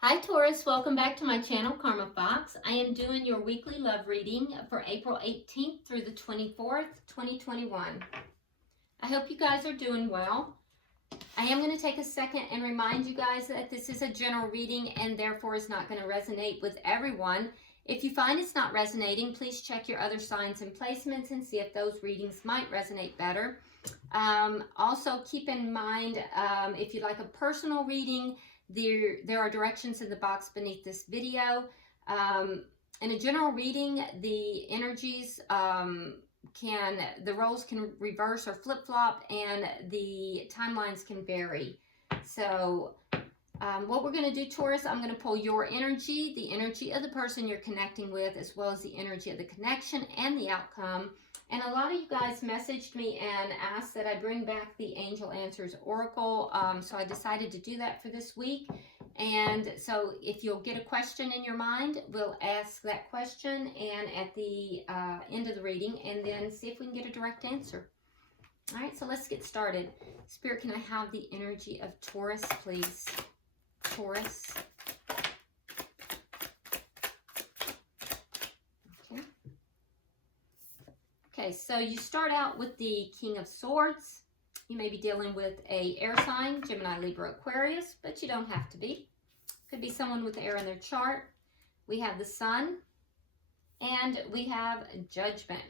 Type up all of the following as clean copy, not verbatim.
Hi Taurus, welcome back to my channel, Karma Fox. I am doing your weekly love reading for April 18th through the 24th, 2021. I hope you guys are doing well. I am going to take a second and remind you guys that this is a general reading and therefore is not going to resonate with everyone. If you find it's not resonating, please check your other signs and placements and see if those readings might resonate better. Also, keep in mind, if you'd like a personal reading, there are directions in the box beneath this video. In a general reading, the energies the roles can reverse or flip-flop, and the timelines can vary. So what we're going to do, Taurus, I'm going to pull your energy, the energy of the person you're connecting with, as well as the energy of the connection and the outcome. And a lot of you guys messaged me and asked that I bring back the Angel Answers Oracle. So I decided to do that for this week. And so if you'll get a question in your mind, we'll ask that question and at the end of the reading, and then see if we can get a direct answer. All right, so let's get started. Spirit, can I have the energy of Taurus, please? Taurus. Okay, so you start out with the King of Swords. You may be dealing with a air sign, Gemini, Libra, Aquarius, but you don't have to be. Could be someone with air in their chart. We have the Sun, and we have Judgment.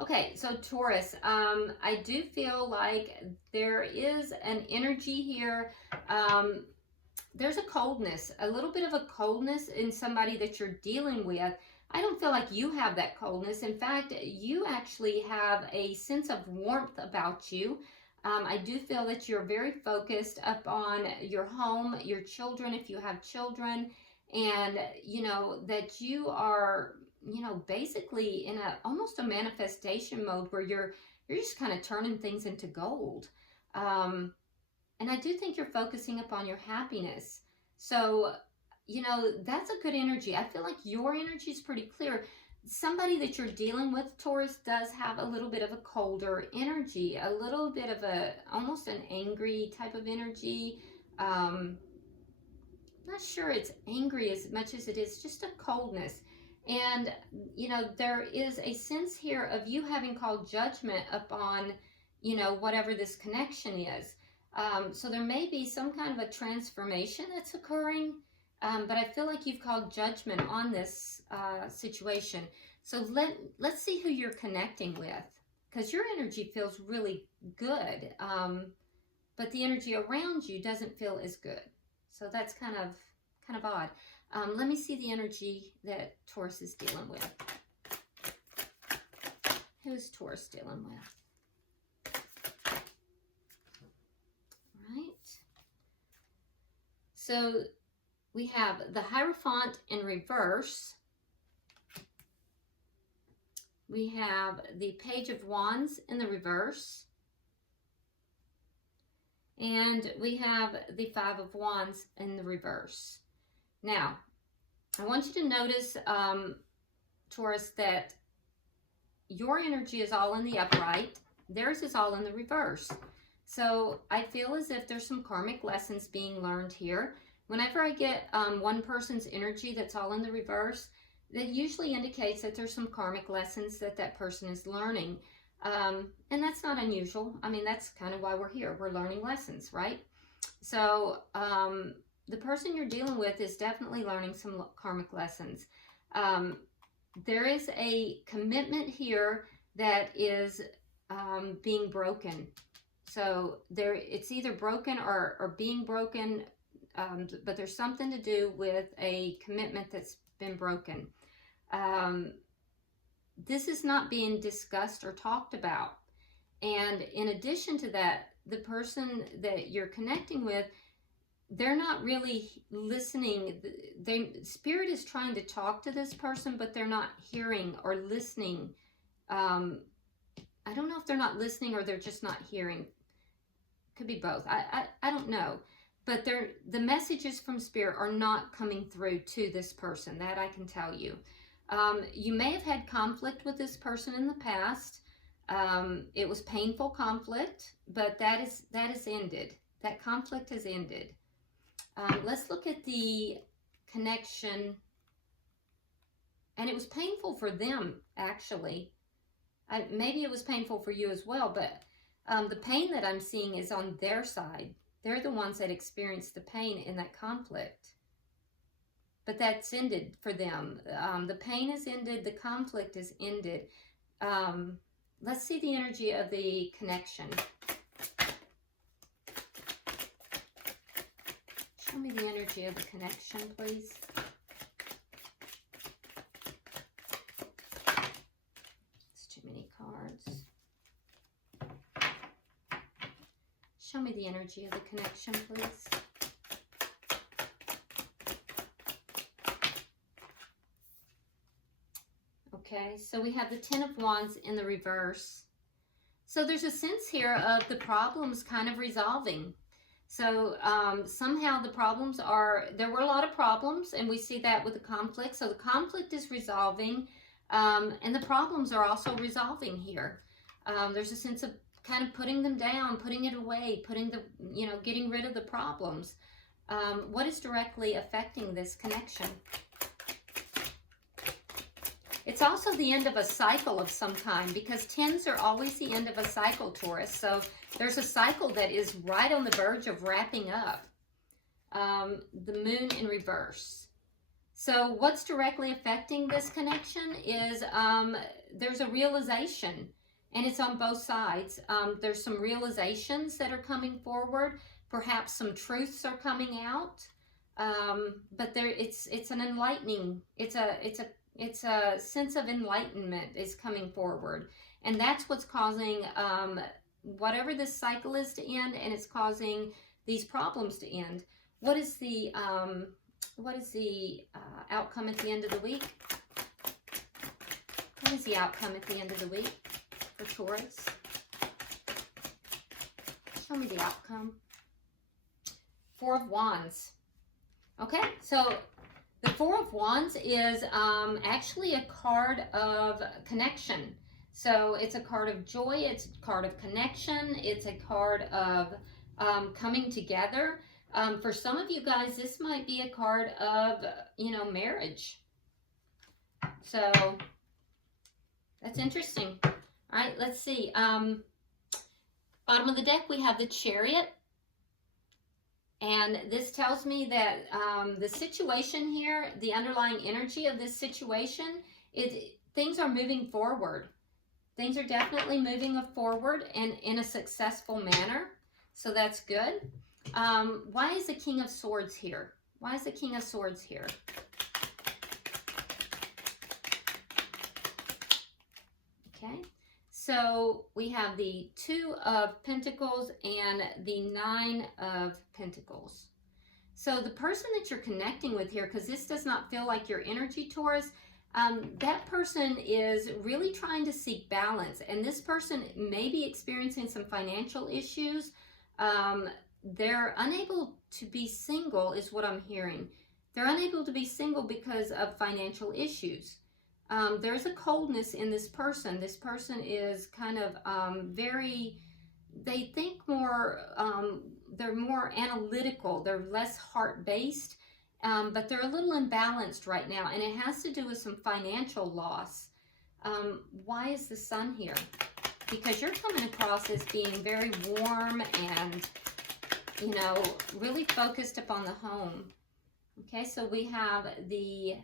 Okay, so Taurus, I do feel like there is an energy here. There's a coldness, a little bit of a coldness in somebody that you're dealing with. I don't feel like you have that coldness. In fact, you actually have a sense of warmth about you. I do feel that you're very focused upon your home, your children, if you have children, and, you know, that you are, you know, basically in almost a manifestation mode where you're just kind of turning things into gold. And I do think you're focusing upon your happiness. So, you know, that's a good energy. I feel like your energy is pretty clear. Somebody that you're dealing with, Taurus, does have a little bit of a colder energy, a little bit of almost an angry type of energy. Not sure it's angry as much as it is just a coldness. And, you know, there is a sense here of you having called judgment upon, you know, whatever this connection is. So there may be some kind of a transformation that's occurring. But I feel like you've called judgment on this situation. So let's see who you're connecting with, because your energy feels really good, but the energy around you doesn't feel as good. So that's kind of odd. Let me see the energy that Taurus is dealing with. Who's Taurus dealing with? All right. So we have the Hierophant in reverse. We have the Page of Wands in the reverse. And we have the Five of Wands in the reverse. Now, I want you to notice, Taurus, that your energy is all in the upright. Theirs is all in the reverse. So I feel as if there's some karmic lessons being learned here. Whenever I get one person's energy that's all in the reverse, that usually indicates that there's some karmic lessons that person is learning. And that's not unusual. I mean, that's kind of why we're here. We're learning lessons, right? So the person you're dealing with is definitely learning some karmic lessons. There is a commitment here that is being broken. So it's either broken or being broken. But there's something to do with a commitment that's been broken. This is not being discussed or talked about. And in addition to that, the person that you're connecting with, they're not really listening. Spirit is trying to talk to this person, but they're not hearing or listening. I don't know if they're not listening or they're just not hearing. Could be both. I don't know. But the messages from Spirit are not coming through to this person. That I can tell you. You may have had conflict with this person in the past. It was painful conflict, but that is ended. That conflict has ended. Let's look at the connection. And it was painful for them, actually. Maybe it was painful for you as well, but the pain that I'm seeing is on their side. They're the ones that experienced the pain in that conflict. But that's ended for them. The pain is ended. The conflict is ended. Let's see the energy of the connection. Show me the energy of the connection, please. It's too many cards. Show me the energy of the connection, please. Okay, so we have the Ten of Wands in the reverse. So there's a sense here of the problems kind of resolving. So somehow the problems are, there were a lot of problems, and we see that with the conflict. So the conflict is resolving, and the problems are also resolving here. There's a sense of kind of putting them down, putting it away, getting rid of the problems. What is directly affecting this connection? It's also the end of a cycle of some kind, because 10s are always the end of a cycle, Taurus. So there's a cycle that is right on the verge of wrapping up. The moon in reverse. So what's directly affecting this connection is there's a realization, and it's on both sides. There's some realizations that are coming forward. Perhaps some truths are coming out. But it's an enlightening, it's a sense of enlightenment is coming forward. And that's what's causing whatever this cycle is to end, and it's causing these problems to end. What is the outcome at the end of the week? What is the outcome at the end of the week for Taurus? Show me the outcome. Four of Wands. Okay, so the Four of Wands is actually a card of connection. So it's a card of joy, it's a card of connection, it's a card of coming together. For some of you guys, this might be a card of, marriage. So that's interesting. All right, let's see. Bottom of the deck, we have the Chariot. And this tells me that the situation here, the underlying energy of this situation, things are moving forward. Things are definitely moving forward and in a successful manner. So that's good. Why is the King of Swords here? Why is the King of Swords here? Okay. So we have the Two of Pentacles and the Nine of Pentacles. So the person that you're connecting with here, because this does not feel like your energy, Taurus, that person is really trying to seek balance. And this person may be experiencing some financial issues. They're unable to be single is what I'm hearing. They're unable to be single because of financial issues. There's a coldness in this person. This person is kind of they think more, they're more analytical, they're less heart-based, but they're a little imbalanced right now, and it has to do with some financial loss. Why is the Sun here? Because you're coming across as being very warm and, really focused upon the home. Okay, so we have the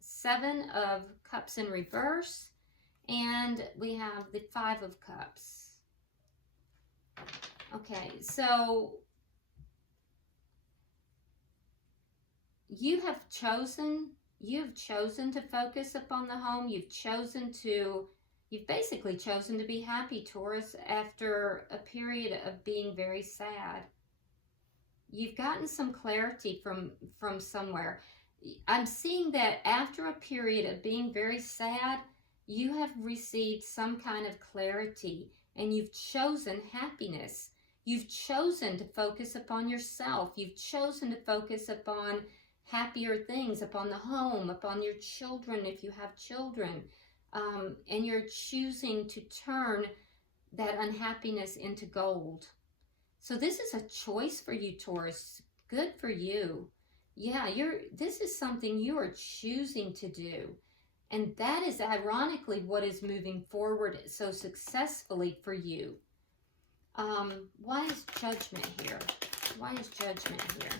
Seven of Cups in reverse, and we have the Five of Cups. Okay, so you have chosen to focus upon the home. You've basically chosen to be happy, Taurus, after a period of being very sad. You've gotten some clarity from somewhere. I'm seeing that after a period of being very sad, you have received some kind of clarity, and you've chosen happiness. You've chosen to focus upon yourself. You've chosen to focus upon happier things, upon the home, upon your children if you have children. And you're choosing to turn that unhappiness into gold. So this is a choice for you, Taurus. Good for you. Yeah, this is something you are choosing to do. And that is ironically what is moving forward so successfully for you. Why is Judgment here? Why is Judgment here?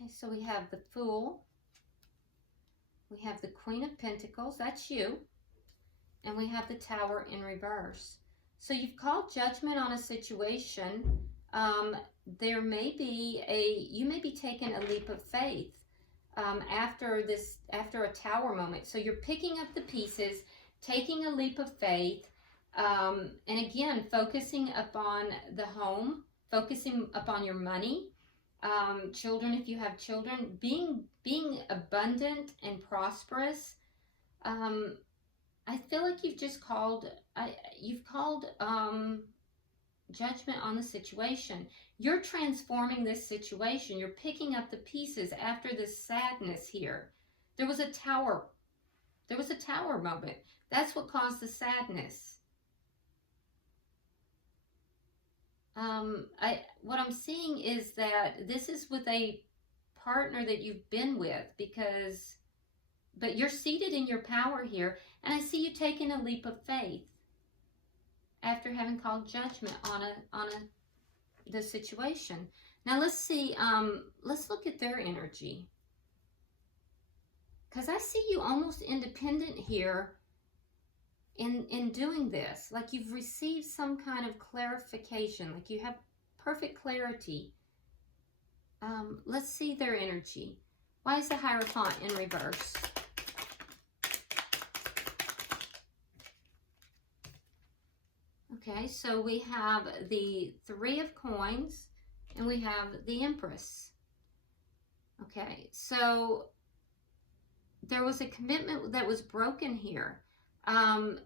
Okay, so we have the Fool. We have the Queen of Pentacles. That's you. And we have the Tower in reverse. So you've called judgment on a situation. You may be taking a leap of faith after a Tower moment. So you're picking up the pieces, taking a leap of faith, and again, focusing upon the home, focusing upon your money, children if you have children, being abundant and prosperous. I feel like you've called judgment on the situation. You're transforming this situation. You're picking up the pieces after this sadness here. There was a tower moment. That's what caused the sadness. What I'm seeing is that this is with a partner that you've been with, but you're seated in your power here, and I see you taking a leap of faith after having called judgment on the situation. Now let's see, let's look at their energy. Because I see you almost independent here in doing this. Like you've received some kind of clarification, like you have perfect clarity. Let's see their energy. Why is the Hierophant in reverse? Okay, so we have the Three of Coins and we have the Empress. Okay, so there was a commitment that was broken here. The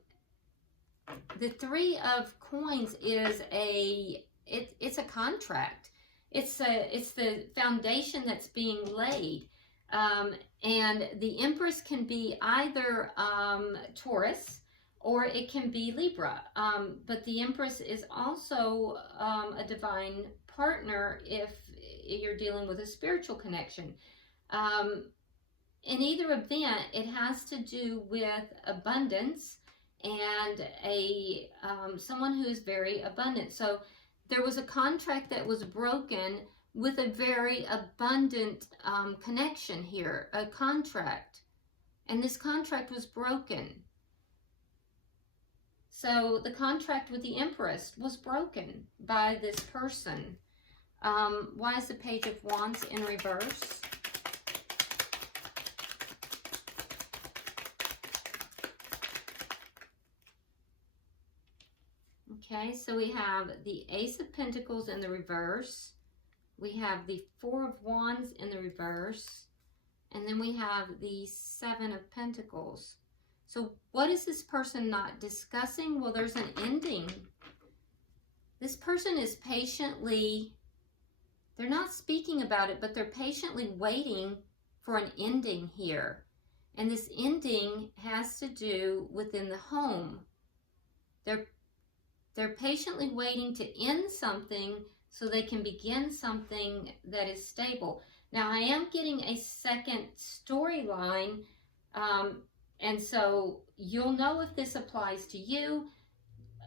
Three of Coins is it's a contract. It's the foundation that's being laid. And the Empress can be either Taurus, or it can be Libra, but the Empress is also a divine partner if you're dealing with a spiritual connection. In either event, it has to do with abundance and someone who is very abundant. So there was a contract that was broken with a very abundant connection here, a contract, and this contract was broken. So the contract with the Empress was broken by this person. Why is the Page of Wands in reverse? Okay, so we have the Ace of Pentacles in the reverse. We have the Four of Wands in the reverse. And then we have the Seven of Pentacles. So what is this person not discussing? Well, there's an ending. This person is patiently, they're not speaking about it, but they're patiently waiting for an ending here. And this ending has to do within the home. They're patiently waiting to end something so they can begin something that is stable. Now, I am getting a second storyline, and so you'll know if this applies to you.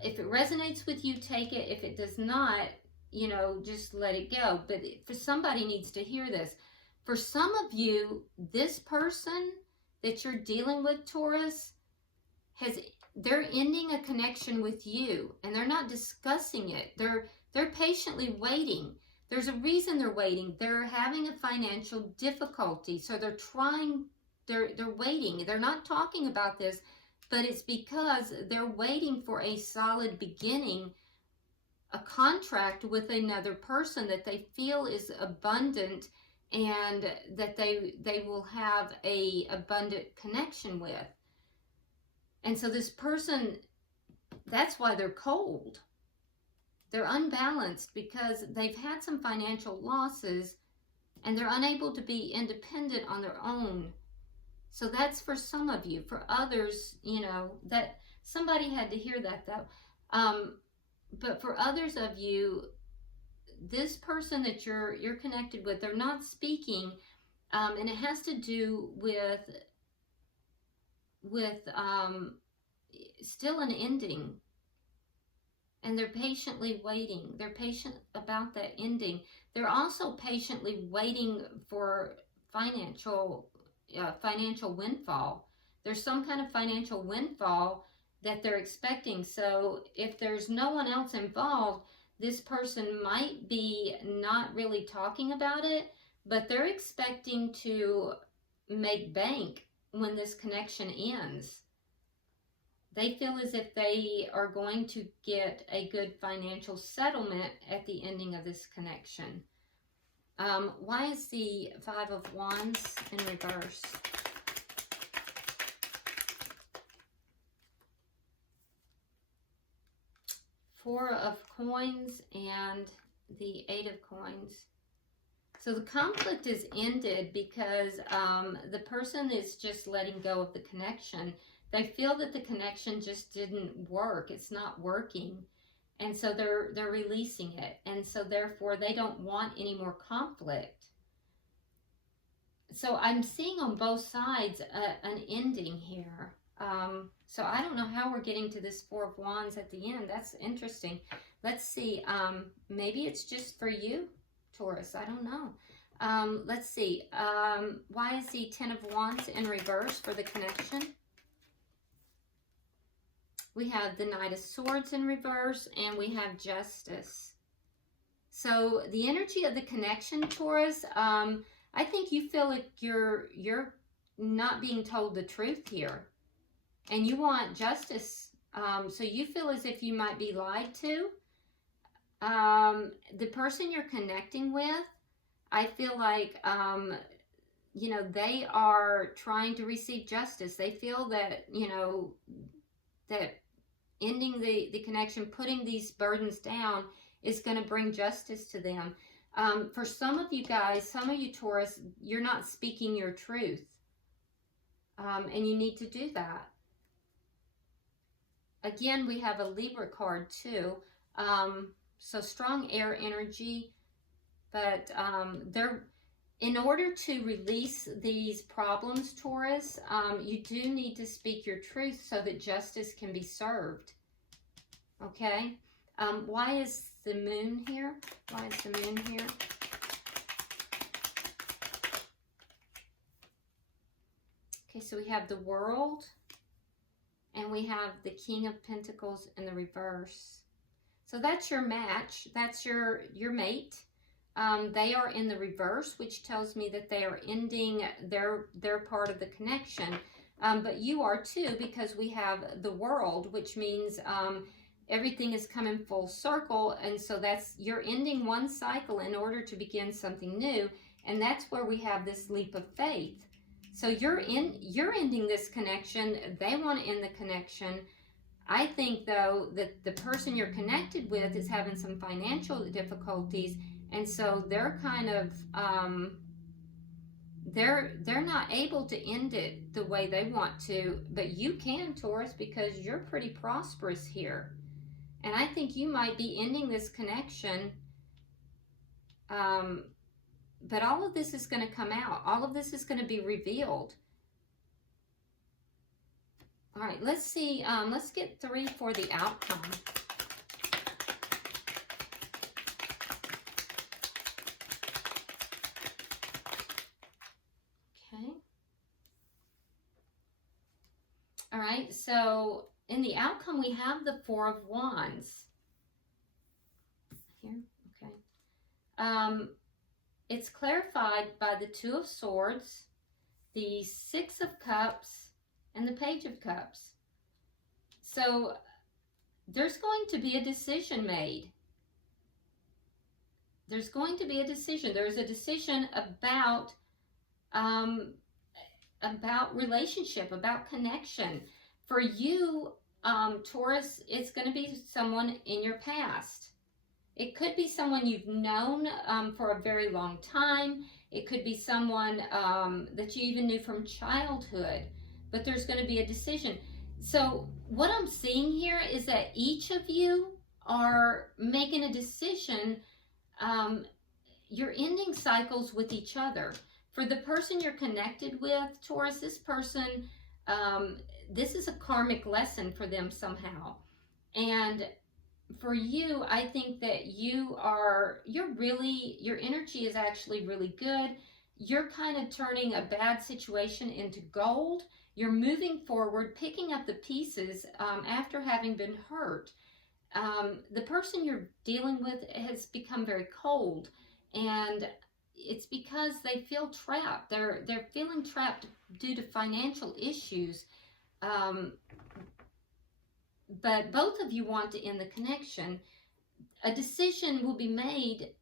If it resonates with you, take it. If it does not, you know, just let it go. But for somebody needs to hear this. For some of you, this person that you're dealing with, Taurus, they're ending a connection with you, and they're not discussing it. They're patiently waiting. There's a reason they're waiting. They're having a financial difficulty, so they're waiting. They're not talking about this, but it's because they're waiting for a solid beginning, a contract with another person that they feel is abundant and that they will have a abundant connection with. And so this person, that's why they're cold. They're unbalanced because they've had some financial losses and they're unable to be independent on their own. So that's for some of you. For others, you know, that somebody had to hear that though. But for others of you, this person that you're connected with, they're not speaking, and it has to do with still an ending, and they're patiently waiting. They're patient about that ending. They're also patiently waiting for financial windfall. There's some kind of financial windfall that they're expecting. So if there's no one else involved, this person might be not really talking about it, but they're expecting to make bank when this connection ends. They feel as if they are going to get a good financial settlement at the ending of this connection. Why is the Five of Wands in reverse? Four of Coins and the Eight of Coins. So the conflict is ended because the person is just letting go of the connection. They feel that the connection just didn't work. It's not working. And so they're releasing it. And so therefore they don't want any more conflict. So I'm seeing on both sides an ending here. So I don't know how we're getting to this Four of Wands at the end. That's interesting. Let's see. Maybe it's just for you, Taurus. I don't know. Let's see. Why is the Ten of Wands in reverse for the connection? We have the Knight of Swords in reverse, and we have Justice. So the energy of the connection, Taurus, I think you feel like you're not being told the truth here. And you want justice. So you feel as if you might be lied to. The person you're connecting with, I feel like, you know, they are trying to receive justice. They feel that, you know, that ending the connection, putting these burdens down is going to bring justice to them. For some of you guys, some of you Taurus, you're not speaking your truth. And you need to do that. Again, we have a Libra card too. So strong air energy, but in order to release these problems, Taurus, you do need to speak your truth so that justice can be served. Okay? Why is the Moon here? Why is the Moon here? Okay, so we have the World, and we have the King of Pentacles in the reverse. So that's your match. That's your mate. They are in the reverse, which tells me that they are ending their part of the connection. But you are too, because we have the World, which means everything is coming full circle. And so that's, you're ending one cycle in order to begin something new. And that's where we have this leap of faith. So you're ending this connection. They want to end the connection. I think though that the person you're connected with is having some financial difficulties, and so they're kind of they're not able to end it the way they want to, but you can, Taurus, because you're pretty prosperous here. And I think you might be ending this connection. But all of this is going to come out. All of this is going to be revealed. All right, let's see. Let's get 3 for the outcome. Okay. All right, so in the outcome, we have the Four of Wands. Here, okay. It's clarified by the Two of Swords, the Six of Cups, and the Page of Cups. So there's going to be a decision made. There's going to be a decision. There's a decision about relationship, about connection. For you, Taurus, it's going to be someone in your past. It could be someone you've known for a very long time. It could be someone that you even knew from childhood, but there's going to be a decision. So what I'm seeing here is that each of you are making a decision. You're ending cycles with each other. For the person you're connected with, Taurus, this person, this is a karmic lesson for them somehow. And for you, I think that your energy is actually really good. You're kind of turning a bad situation into gold. You're moving forward, picking up the pieces after having been hurt. The person you're dealing with has become very cold, and it's because they feel trapped. They're feeling trapped due to financial issues. But both of you want to end the connection. A decision will be made,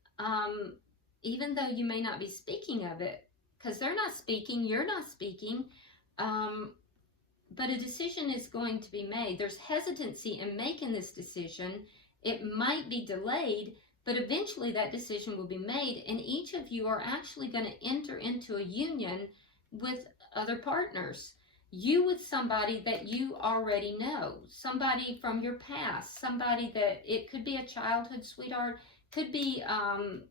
even though you may not be speaking of it, because they're not speaking, you're not speaking. But a decision is going to be made. There's hesitancy in making this decision. It might be delayed, but eventually that decision will be made, and each of you are actually going to enter into a union with other partners. You with somebody that you already know, somebody from your past, somebody that, it could be a childhood sweetheart, could be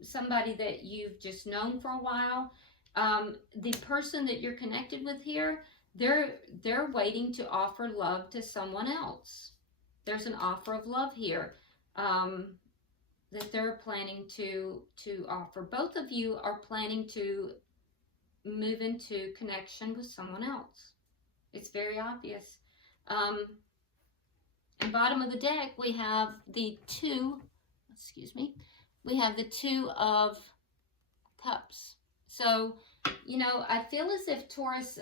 somebody that you've just known for a while. The person that you're connected with here, they're waiting to offer love to someone else. There's an offer of love here that they're planning to offer. Both of you are planning to move into connection with someone else. It's very obvious. And bottom of the deck, we have the two of Cups. So, you know, I feel as if Taurus,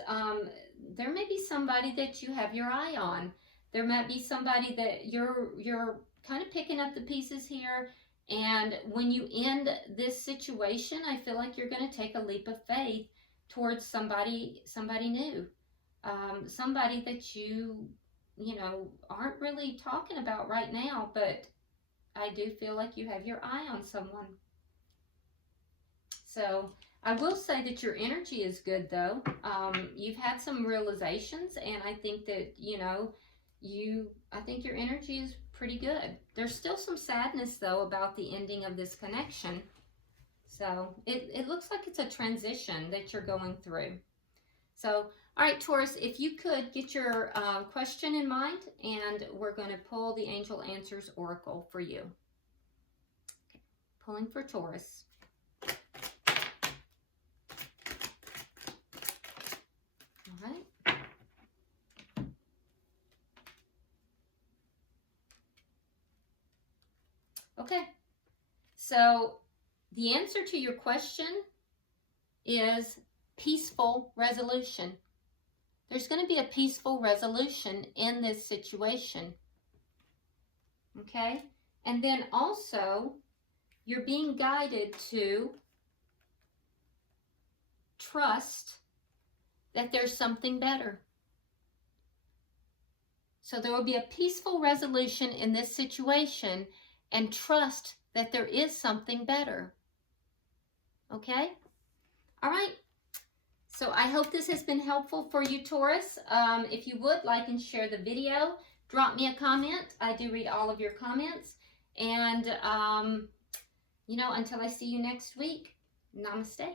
there may be somebody that you have your eye on. There might be somebody that you're kind of picking up the pieces here. And when you end this situation, I feel like you're going to take a leap of faith towards somebody new. Somebody that you know, aren't really talking about right now, but I do feel like you have your eye on someone. So I will say that your energy is good, though. You've had some realizations, and I think that, you know, I think your energy is pretty good. There's still some sadness, though, about the ending of this connection. So it looks like it's a transition that you're going through. So, all right, Taurus, if you could get your question in mind, and we're going to pull the Angel Answers Oracle for you. Okay. Pulling for Taurus. All right. Okay. So, the answer to your question is peaceful resolution. There's going to be a peaceful resolution in this situation. Okay? And then also, you're being guided to trust that there's something better. So there will be a peaceful resolution in this situation, and trust that there is something better. Okay? All right. So I hope this has been helpful for you, Taurus. If you would, like and share the video. Drop me a comment. I do read all of your comments. And, you know, until I see you next week, namaste.